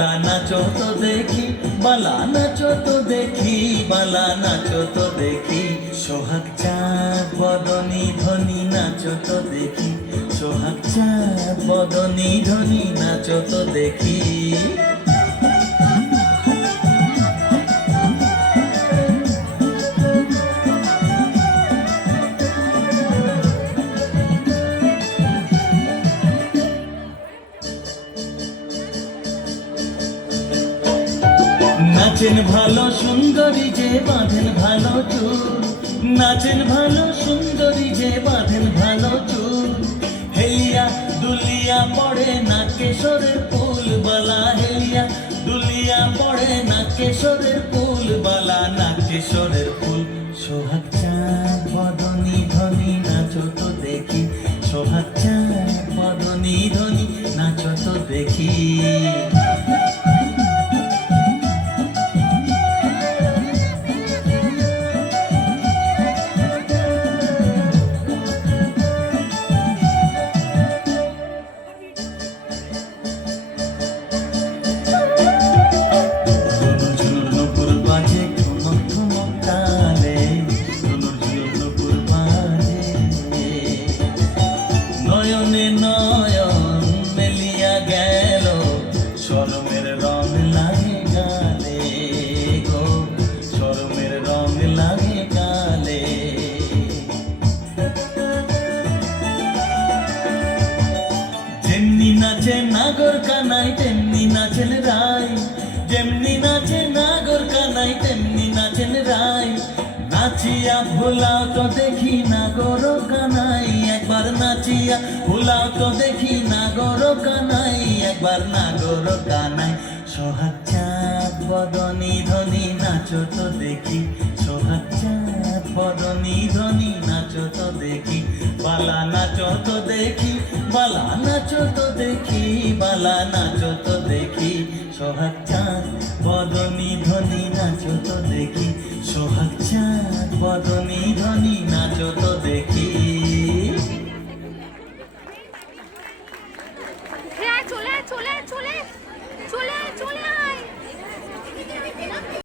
বালা নাচো তো দেখি, বালা নাচো তো দেখি, বালা নাচো তো দেখি। সোহাগ চাঁদ বদনী ধ্বনি নাচো তো দেখি, সোহাগ চাঁদ বদনী ধ্বনি নাচো তো দেখি। নাচেন ভালো সুন্দরী যে বাঁধেন ভালো চুল, নাচেন ভালো সুন্দরী যে বাঁধেন ভালো চুল। হেলিয়া দুলিয়া পড়ে না কেশরের ফুল বালা, হেলিয়া দুলিয়া পড়ে না কেশরের ফুল বালা, না কেশরের ফুল। সোহাগ চাঁদ বদনী ধ্বনি নাচো তো দেখি, সোহাগ চাঁদ বদনী ধ্বনি নাচো তো দেখি। নয়নে নয়ন মেলিয়া গেল, শরমের রং লাগে গালে গো, শরমের রং লাগে গালে। যেমনি নাচে নাগর কানাই তেমনি নাচেন রাই, যেমনি নাচে নাগর কানাই তেমনি নাচেন রাই। নাচিয়া ভোলাও তো দেখি নাগর কানাই, একবার নাচিয়া ভোলাও তো দেখি নাগর কানাই, একবার নাগর কানাই। সোহাগ চাঁদ বদনী ধ্বনি নাচো তো দেখি, সোহাগ চাঁদ বদনী ধ্বনি নাচো তো দেখি। বালা নাচো তো দেখি, বালা নাচো তো দেখি, বালা নাচো তো দেখি। সোহাগ চাঁদ বদনী ধ্বনি নাচো তো দেখি, সোহাগ চাঁদ বদনী।